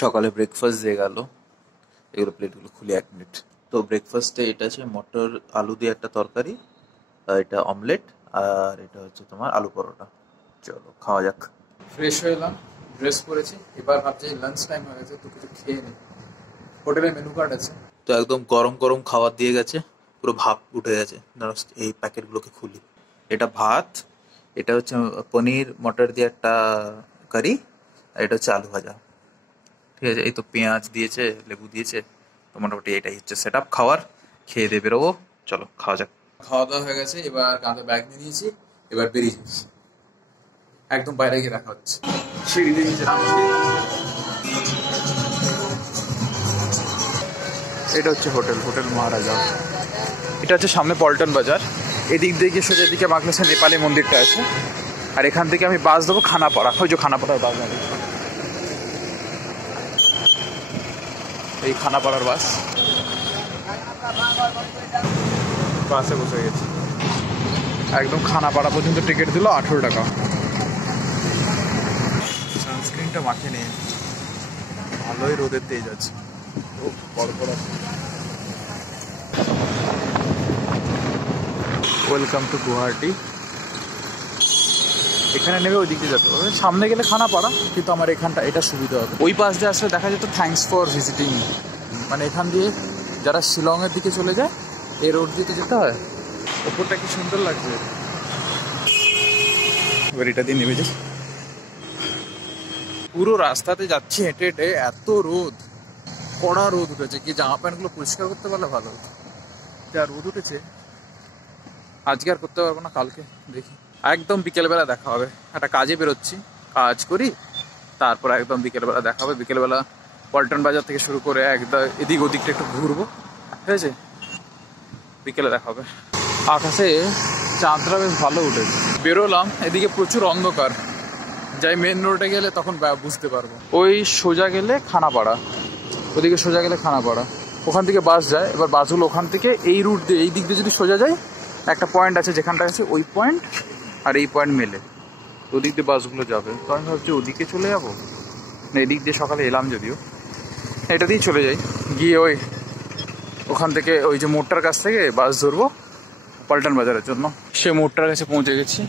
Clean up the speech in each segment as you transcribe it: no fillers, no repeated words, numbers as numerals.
সকালে ব্রেকফাস্ট দিয়ে গেল। এগুলো প্লেটগুলো খুলি 1 মিনিট। তো ব্রেকফাস্টে এটা আছে মটর আলু দিয়ে একটা তরকারি, আর এটা অমলেট, আর এটা হচ্ছে তোমার আলু পরোটা। চলো খাওয়া যাক। ফ্রেশ হয়ে এলাম, ড্রেস পরেছি, এবার ভাবছি লাঞ্চ টাইম হয়ে গেছে তো কিছু খেয়ে নিই। হোটেলে মেনু কার্ড আছে। তো একদম গরম গরম খাবার দিয়ে গেছে, পুরো ভাপ উঠে গেছে। দাঁড়াও, এই প্যাকেটগুলোকে খুলি। এটা ভাত, এটা হচ্ছে পনির মটর দিয়ে একটা কারি, আর এটা হচ্ছে আলু ভাজা। ঠিক আছে, এই তো পেঁয়াজ দিয়েছে, লেবু দিয়েছে। তো মোটামুটি এটাই হচ্ছে সেট আপ খাওয়ার। খেয়ে দিয়ে বেরোবো। চলো খাওয়া যাক। খাওয়া দাওয়া হয়ে গেছে, এবার কাঁধে ব্যাগ নিয়ে নিয়েছি, এবার বেরিয়ে যাচ্ছি। একদম বাইরে গিয়ে রাখা হচ্ছে। সিঁড়ি দিয়ে নিচে নামছি। এটা হচ্ছে হোটেল মহারাজা। এটা হচ্ছে সামনে পল্টন বাজার। এদিক দিয়ে গিয়ে সোজা দিকে বাংলাদেশে নেপালি মন্দিরটা আছে। আর এখান থেকে আমি বাস দেবো খানাপাড়া। ওই যে খানাপাড়ার বাস গাড়ি, এই খানাপাড়ার বাস। বাসে বসে গেছি, একদম খানাপাড়া পর্যন্ত টিকিট দিল 18 টাকা। সানস্ক্রিনটা মাখিয়ে নিয়ে ভালোই রোদের তেজ আছে। ও বড় বড়। Welcome to Guwahati. এখানে নেমে ওই দিক দিয়ে যেতে হবে। সামনে গেলে খানাপাড়া, কিন্তু আমার এখানটা এটা সুবিধা হবে। ওই পাশ দিয়ে আসলে দেখা যেত থ্যাঙ্কস ফর ভিজিটিং, মানে এখান দিয়ে যারা শিলংয়ের দিকে চলে যায় এই রোড দিয়ে তো যেতে হয়। ওপরটা কি সুন্দর লাগছে। এবার এটা দিয়ে নেমে যাই। পুরো রাস্তাতে যাচ্ছি হেঁটে হেঁটে, এত রোদ, কড়া রোদ উঠেছে। কি জামা প্যান্টগুলো পরিষ্কার করতে পারলে ভালো। যা রোদ উঠেছে, আজকে আর করতে পারবো না, কালকে দেখি। একদম বিকেলবেলা দেখা হবে। একটা কাজে বেরোচ্ছি, কাজ করি, তারপর একদম বিকেলবেলা দেখা হবে। বিকেলবেলা পল্টন বাজার থেকে শুরু করে একদম এদিক ওদিকটা একটু ঘুরবো, ঠিক আছে? বিকেলে দেখা হবে। আকাশে চাঁদটা বেশ ভালো উঠেছে। বেরোলাম, এদিকে প্রচুর অন্ধকার। যাই মেন রোডে গেলে তখন বুঝতে পারবো। ওই সোজা গেলে খানাপাড়া, ওদিকে সোজা গেলে খানাপাড়া, ওখান থেকে বাস যায়। এবার বাসগুলো ওখান থেকে এই রুট দিয়ে, এই দিক দিয়ে যদি সোজা যায়, একটা পয়েন্ট আছে যেখানটা আছে, ওই পয়েন্ট আর এই পয়েন্ট মেলে ওদিক দিয়ে বাসগুলো যাবে। তো আমি ভাবছি ওদিকে চলে যাবো না, এদিক দিয়ে সকালে এলাম যদিও, এটা দিয়েই চলে যাই। গিয়ে ওই ওখান থেকে ওই যে মোড়টার কাছ থেকে বাস ধরবো পল্টন বাজারের জন্য। সে মোড়টার কাছে পৌঁছে গেছি।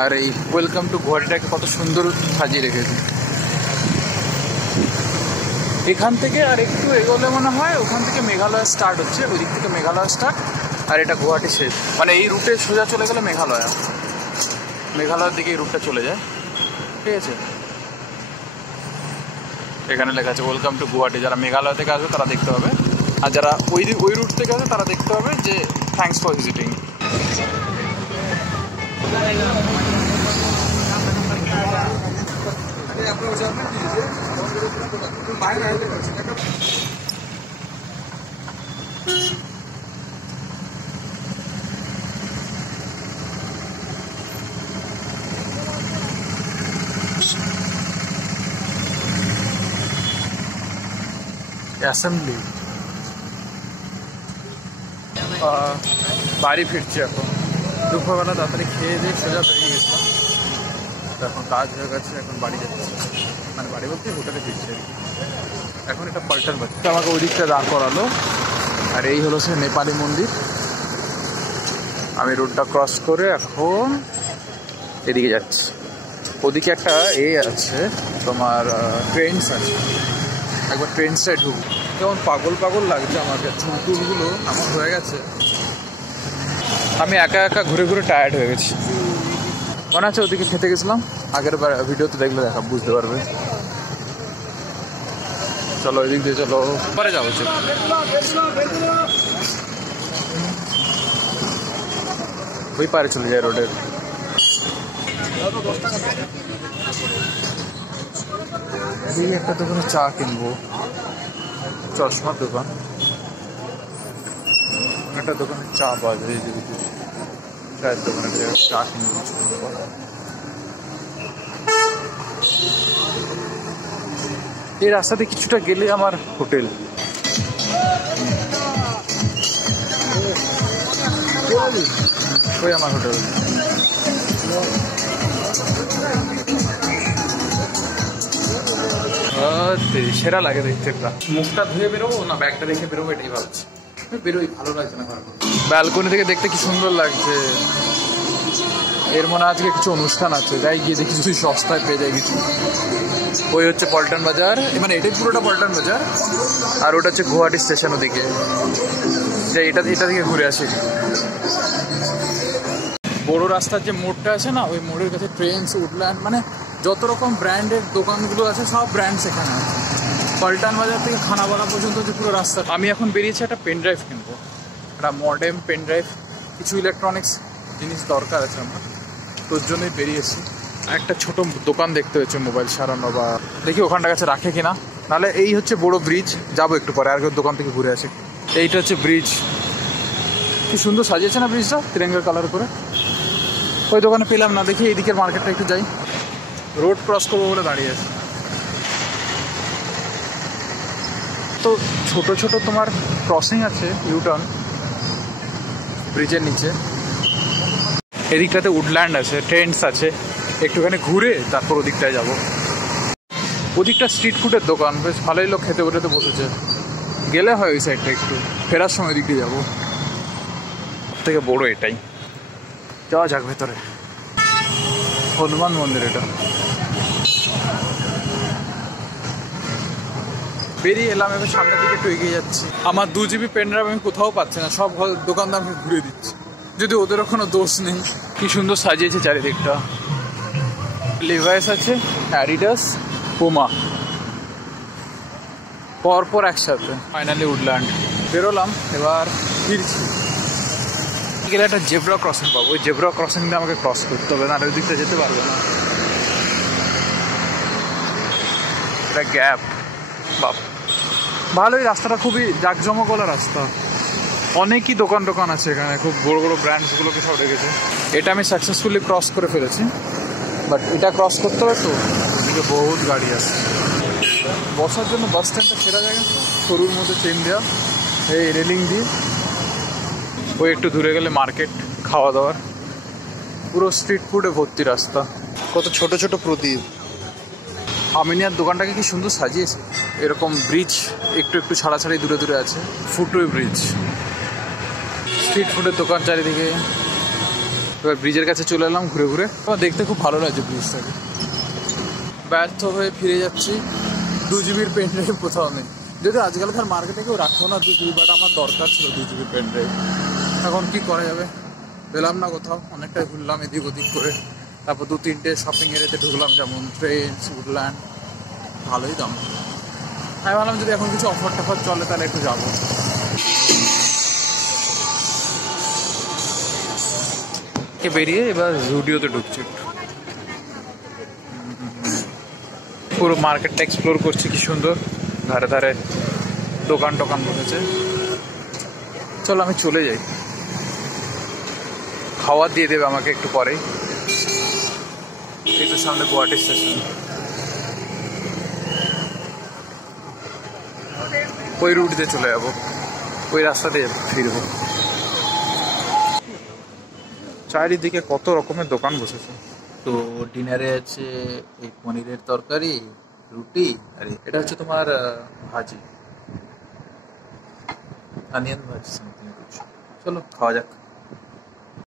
আর এই ওয়েলকাম টু গুয়াহাটিটাকে কত সুন্দর সাজিয়ে রেখেছে। এখান থেকে আর একটু এগোলে মনে হয় ওখান থেকে মেঘালয় স্টার্ট হচ্ছে, ওই দিক থেকে মেঘালয় স্টার্ট, আর এটা গুয়াহাটি শেষ। মানে এই রুটে সোজা চলে গেলে মেঘালয়ের দিকে এই রুটটা চলে যায়, ঠিক আছে? এখানে লেখা আছে ওয়েলকাম টু গুয়াহাটি। যারা মেঘালয় থেকে আসবে তারা দেখতে হবে, আর যারা ওই রুট থেকে আসবে তারা দেখতে হবে যে থ্যাঙ্কস ফর ভিজিটিং। অ্যাসেম্বলি। বাড়ি ফিরছি এখন। দুপুরবেলা তাড়াতাড়ি খেয়ে দিয়ে সোজা বেরিয়ে গেছিলাম, এখন কাজ হয়ে গেছে, এখন বাড়ি যাচ্ছি। মানে বাড়ি বলতে হোটেলে ফিরছি আর কি। এখন এটা পল্টন বাজার। আমাকে ওই দিকটা দাঁড় করালো, আর এই হলো সে নেপালি মন্দির। আমি রোডটা ক্রস করে এখন এদিকে যাচ্ছি। ওদিকে একটা আছে তোমার ট্রেনস আছে, একবার ট্রেনসটায় ঢুক। যেমন পাগল পাগল লাগছে আমাকে, চুলগুলো আমার হয়ে গেছে। আমি একা একা ঘুরে ঘুরে টায়ার্ড হয়ে গেছি। মনে আছে ওদিকে খেতে গেছিলাম, আগের ভিডিওতে দেখলে বুঝতে পারবে। চলো ওই দিক দিয়ে চলো, পরে যাওয়া উচিত। ওই পারে চলে যায় রোডের। এই একটা দোকানে চা কিনবো, চশমার দোকান। একটা দোকানে চা পাওয়া যায়, চায়ের দোকানে চা কিনবো। এই রাস্তাতে কিছুটা গেলে আমার হোটেল। ওই আমার হোটেল। সেরা লাগে দেখতে। মুখটা ধুয়ে বেরোবো না ব্যাগটা রেখে বেরোবো এটাই ভাবছি। বেরোই, ভালো লাগছে না। ব্যালকনি থেকে দেখতে কি সুন্দর লাগছে। এর মনে আজকে কিছু অনুষ্ঠান আছে, যাই গিয়ে দেখি যদি সস্তায় পেয়ে যায় কিছু। ওই হচ্ছে পল্টন বাজার, মানে এটাই পুরোটা পল্টন বাজার, আর ওটা হচ্ছে গুয়াহাটি স্টেশন ওদিকে। যাই এটা থেকে ঘুরে আসি। বড় রাস্তার যে মোড়টা আছে না, ওই মোড়ের কাছে ট্রেন্ডস, উডল্যান্ড, মানে যত রকম ব্র্যান্ডের দোকানগুলো আছে সব ব্র্যান্ড সেখানে আছে। পল্টন বাজার থেকে খানাপাড়া পর্যন্ত যে পুরো রাস্তা। আমি এখন বেরিয়েছি একটা পেন ড্রাইভ কিনবো, একটা মডেম পেন ড্রাইভ, কিছু ইলেকট্রনিক্স জিনিস দরকার আছে আমার, তোর জন্যই বেরিয়েছি। একটা ছোট দোকান দেখতে হচ্ছে মোবাইল সারানো, বা দেখি ওখানটার কাছে রাখে কিনা। নাহলে এই হচ্ছে বড় ব্রিজ, যাবো একটু পরে আর দোকান থেকে ঘুরে আসি। এইটা হচ্ছে ব্রিজ, কি সুন্দর সাজিয়েছে না ব্রিজটা, তিরঙ্গা কালার করে। ওই দোকানে পেলাম না, দেখি এইদিকের মার্কেটটা একটু যাই। রোড ক্রস করবো বলে দাঁড়িয়ে আছে। তো ছোট ছোট তোমার ক্রসিং আছে, ইউটার্ন ব্রিজের নিচে। এদিকটাতে উডল্যান্ড আছে, ট্রেন্ডস আছে, একটুখানি ঘুরে তারপর ওদিকটায় যাব। ওদিকটা স্ট্রিট ফুডের দোকান, বেশ ভালোই লোক খেতে উঠেতে বসেছে। গেলে হয় ওই সাইডটা, একটু ফেরার সময় ওদিক দিয়ে যাবো। থেকে বড় এটাই, যাওয়া যাক ভেতরে। হনুমান মন্দির এটা। বেরিয়ে এলাম, এবার সামনের দিকে একটু এগিয়ে যাচ্ছি। আমার 2 GB পেন ড্রাইভ আমি কোথাও পাচ্ছি না, সব দোকানদার আমাকে ঘুরে দিচ্ছে, যদি ওদেরও কোনো দোষ নেই। কি সুন্দর সাজিয়েছে চারিদিকটা। লিভাইস আছে, অ্যাডিডাস, পুমা, পরপর একসাথে। ফাইনালি উডল্যান্ড বেরোলাম, এবার ফিরছি। গেলে একটা জেব্রা ক্রসিং পাবো, ওই জেব্রা ক্রসিং দিয়ে আমাকে ক্রস করতে হবে, না ওই দিকটা যেতে পারবে না। একটা গ্যাপ, বাপ ভালোই রাস্তাটা, খুবই জাঁকজমকওয়ালা রাস্তা। অনেকই দোকান টোকান আছে এখানে, খুব বড় বড় ব্র্যান্ডসগুলোকে সব রেখেছে। এটা আমি সাকসেসফুলি ক্রস করে ফেলেছি, বাট এটা ক্রস করতে হবে তো, এদিকে বহুত গাড়ি আছে। বসার জন্য বাস স্ট্যান্ডটা সেরা জায়গা, সরুর মধ্যে চেন দেওয়া, এই রেলিং দিয়ে। ওই একটু দূরে গেলে মার্কেট, খাওয়া দাওয়ার, পুরো স্ট্রিট ফুডে ভর্তি রাস্তা। কত ছোট ছোট প্রদীপ। আমিনিয়ার দোকানটাকে কি সুন্দর সাজিয়েছে। এরকম ব্রিজ একটু একটু ছাড়াছাড়ি দূরে দূরে আছে, ফুটওয়ে ব্রিজ। স্ট্রিট ফুডের দোকান চারিদিকে। এবার ব্রিজের কাছে চলে এলাম ঘুরে ঘুরে। আমার দেখতে খুব ভালো লাগছে ব্রিজটাকে। ব্যর্থ হয়ে ফিরে যাচ্ছি। 2 GB পেন ড্রাইভ কোথাও নেই, যদি আজকালকার মার্কেটে কেউ রাখো না 2 GB, বাট আমার দরকার ছিল 2 GB পেন ড্রাইভ। এখন কি করা যাবে, পেলাম না কোথাও। অনেকটাই ঘুরলাম এদিক ওদিক করে, তারপর 2-3টে শপিং এরিয়াতে ঢুকলাম, যেমন ট্রেন্ডস, উডল্যান্ড, ভালোই দাম। আমি ভাবলাম যদি এখন কিছু অফার টফার চলে তাহলে একটু যাবো। বেরিয়ে এবার জুডিওতে ঢুকছি, পুরো মার্কেটটা এক্সপ্লোর করছি। কি সুন্দর ধারে ধারে দোকান টোকান বসেছে। চলো আমি চলে যাই, খাবার দিয়ে দেবে আমাকে একটু পরেই। এই তো সামনে গুয়াহাটি স্টেশন, ওই রুট দিয়ে চলে যাবো, ওই রাস্তা দিয়ে ফিরবো। চারিদিকে কত রকমের দোকান বসেছে। তো ডিনারে আছে এই পনিরের তরকারি, রুটি, আর এটা হচ্ছে তোমার ভাজি, অনিয়ন ভাজি সামথিং কিছু। চলো খাওয়া যাক।